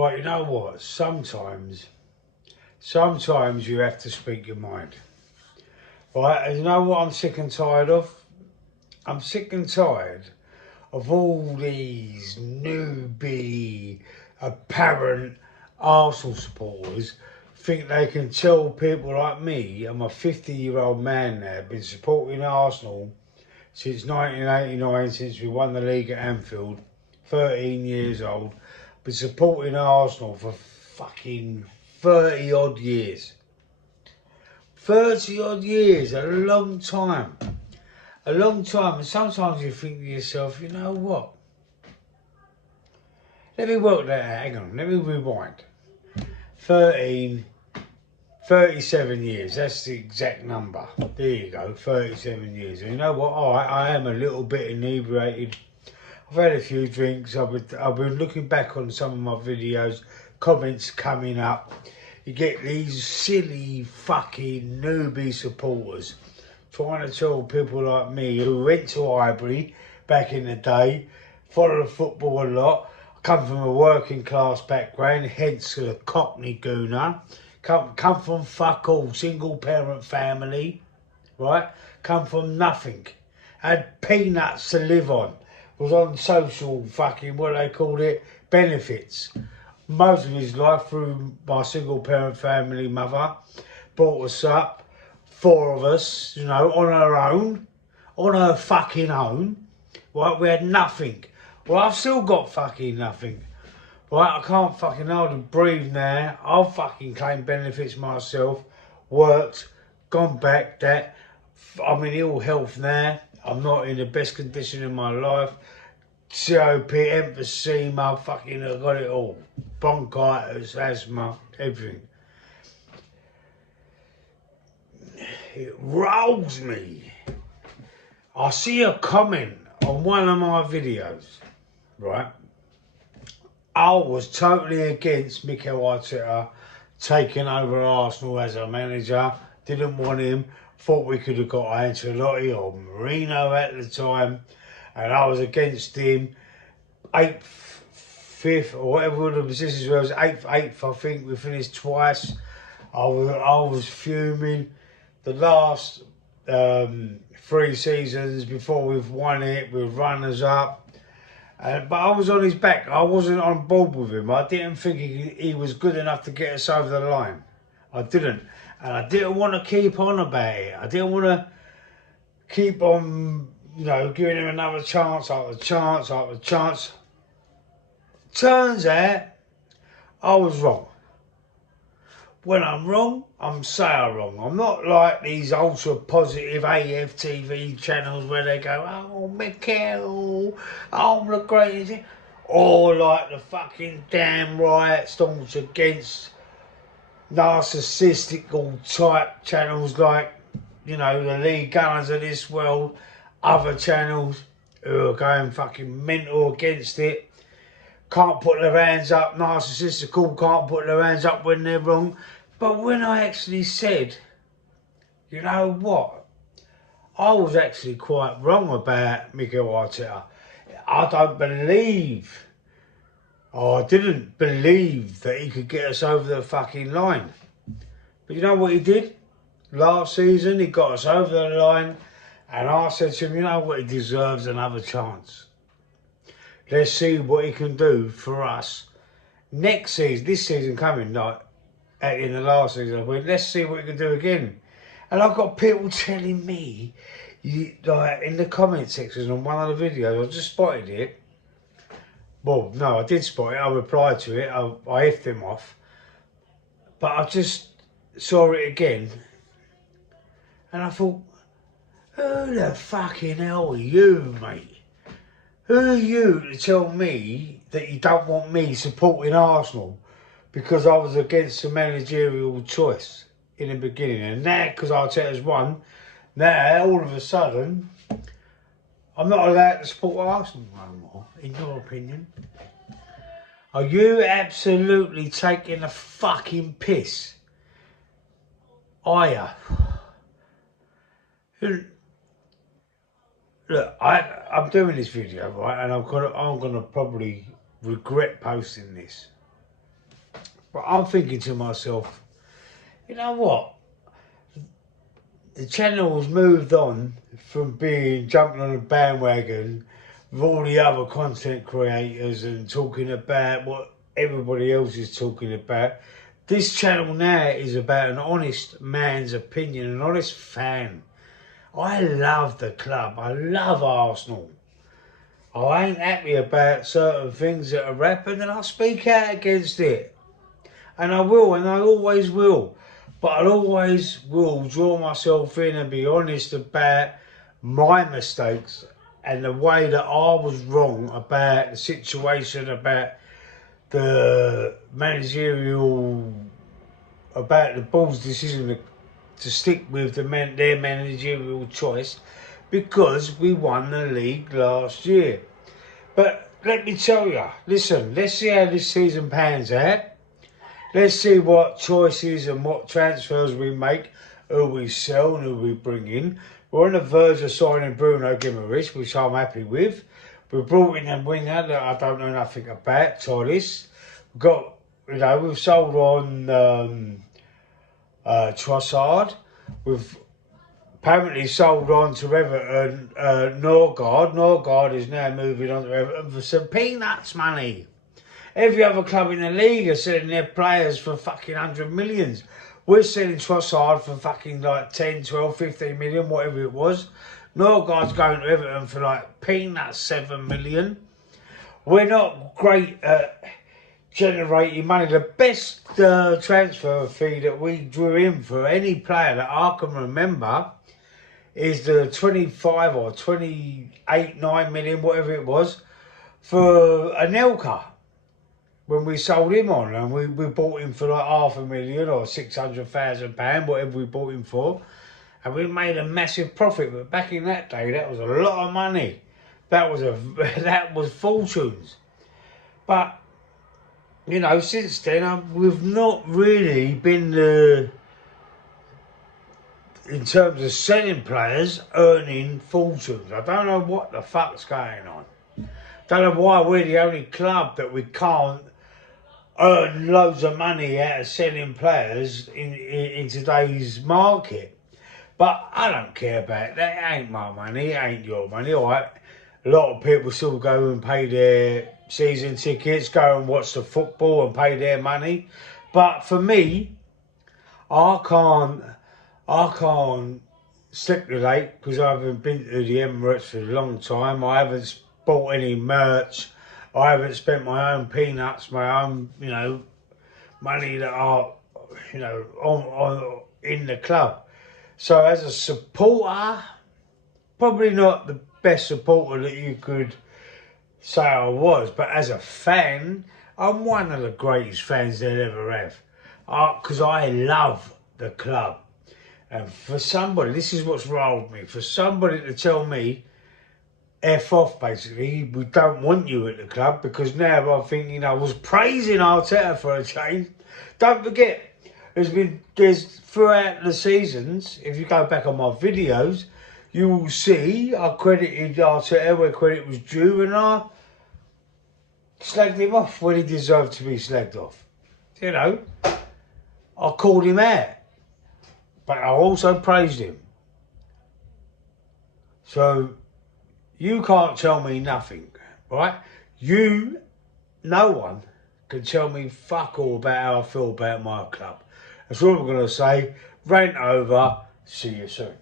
Right, you know what? Sometimes you have to speak your mind. Right, and you know what I'm sick and tired of? I'm sick and tired of all these newbie, apparent Arsenal supporters think they can tell people like me. I'm a 50-year-old man now, been supporting Arsenal since 1989, since we won the league at Anfield, 13 years old. Been supporting Arsenal for fucking 30 odd years. 30 odd years, a long time. A long time, and sometimes you think to yourself, you know what? Let me work that out, hang on, let me rewind. 37 years, that's the exact number. There you go, 37 years. And you know what, I am a little bit inebriated. I've had a few drinks, I've been looking back on some of my videos, comments coming up. You get these silly fucking newbie supporters trying to tell people like me who went to Highbury back in the day, followed football a lot, come from a working class background, hence the Cockney gooner, come from fuck all, single parent family, right? Come from nothing, had peanuts to live on, was on social fucking, what they called it, benefits. Most of his life through my single parent family mother, brought us up, 4 of us, you know, on her fucking own, right? We had nothing. Well, I've still got fucking nothing, right? I can't fucking hardly breathe now. I've fucking claimed benefits myself, worked, gone back that. I'm in ill health now. I'm not in the best condition in my life. COP, emphysema, fucking, I got it all. Bronchitis, asthma, everything. It rolls me. I see a comment on one of my videos, right? I was totally against Mikel Arteta taking over Arsenal as a manager. Didn't want him. Thought we could have got Ancelotti or Marino at the time. And I was against him. 8th, 5th, or whatever the positions was, 8th, I think. We finished twice. I was fuming. The last 3 seasons before we've won it, we're runners up. But I was on his back. I wasn't on board with him. I didn't think he was good enough to get us over the line. I didn't. And I didn't want to keep on about it. I didn't want to keep on, you know, giving him another chance after chance after chance. Turns out I was wrong. When I'm wrong, I'm saying I'm wrong. I'm not like these ultra positive AFTV channels where they go, oh, Mikel, I'm the greatest. Or like the fucking damn riot storms against narcissistical type channels like, you know, the League Gunners of this world, other channels who are going fucking mental against it. Can't put their hands up, narcissistical, can't put their hands up when they're wrong. But when I actually said, you know what, I was actually quite wrong about Mikel Arteta. I didn't believe that he could get us over the fucking line. But you know what he did? Last season, he got us over the line, and I said to him, you know what, he deserves another chance. Let's see what he can do for us next season, this season coming, like in the last season. Let's see what he can do again. And I've got people telling me, like in the comment section on one of the videos, I just spotted it. Well, no, I did spot it. I replied to it. I effed him off. But I just saw it again. And I thought, who the fucking hell are you, mate? Who are you to tell me that you don't want me supporting Arsenal because I was against the managerial choice in the beginning? And now, because Arteta's won, now all of a sudden, I'm not allowed to support Arsenal no more, in your opinion. Are you absolutely taking a fucking piss? Are you? Look, I'm doing this video, right, and I'm gonna probably regret posting this. But I'm thinking to myself, you know what? The channel's moved on from being jumping on a bandwagon with all the other content creators and talking about what everybody else is talking about. This channel now is about an honest man's opinion, an honest fan. I love the club. I love Arsenal. I ain't happy about certain things that have happened and I speak out against it. And I will, and I always will. But I always will draw myself in and be honest about my mistakes and the way that I was wrong about the situation, about the managerial, about the board's decision to stick with their managerial choice, because we won the league last year. But let me tell you, listen, let's see how this season pans out. Let's see what choices and what transfers we make, who we sell and who we bring in. We're on the verge of signing Bruno Guimaraes, which I'm happy with. We brought in a winger that I don't know nothing about, Torres. We've sold on Trossard. We've apparently sold on to Everton Norgard. Norgard is now moving on to Everton for some peanuts money. Every other club in the league are selling their players for fucking 100 millions. We're selling Trossard for fucking like 10, 12, 15 million, whatever it was. Norgard's going to Everton for like peanuts, 7 million. We're not great at generating money. The best transfer fee that we drew in for any player that I can remember is the 25 or 28, 9 million, whatever it was, for Anelka. When we sold him on, and we bought him for like £500,000 or £600,000, whatever we bought him for, and we made a massive profit. But back in that day, that was a lot of money. That was fortunes. But you know, since then we've not really been in terms of selling players, earning fortunes. I don't know what the fuck's going on. Don't know why we're the only club that we can't earn loads of money out of selling players in today's market. But I don't care about that. It ain't my money, it ain't your money, alright? A lot of people still go and pay their season tickets, go and watch the football and pay their money. But for me, I can't speculate because I haven't been to the Emirates for a long time. I haven't bought any merch. I haven't spent my own peanuts, my own, money that are, on in the club. So as a supporter, probably not the best supporter that you could say I was, but as a fan, I'm one of the greatest fans they'll ever have. Because I love the club. And for somebody, this is what's rolled me, for somebody to tell me, F off, basically, we don't want you at the club, because now I'm thinking I was praising Arteta for a change. Don't forget, there's throughout the seasons, if you go back on my videos, you will see I credited Arteta where credit was due, and I slagged him off when he deserved to be slagged off. I called him out, but I also praised him. So you can't tell me nothing, right? No one can tell me fuck all about how I feel about my club. That's all I'm going to say. Rant over. See you soon.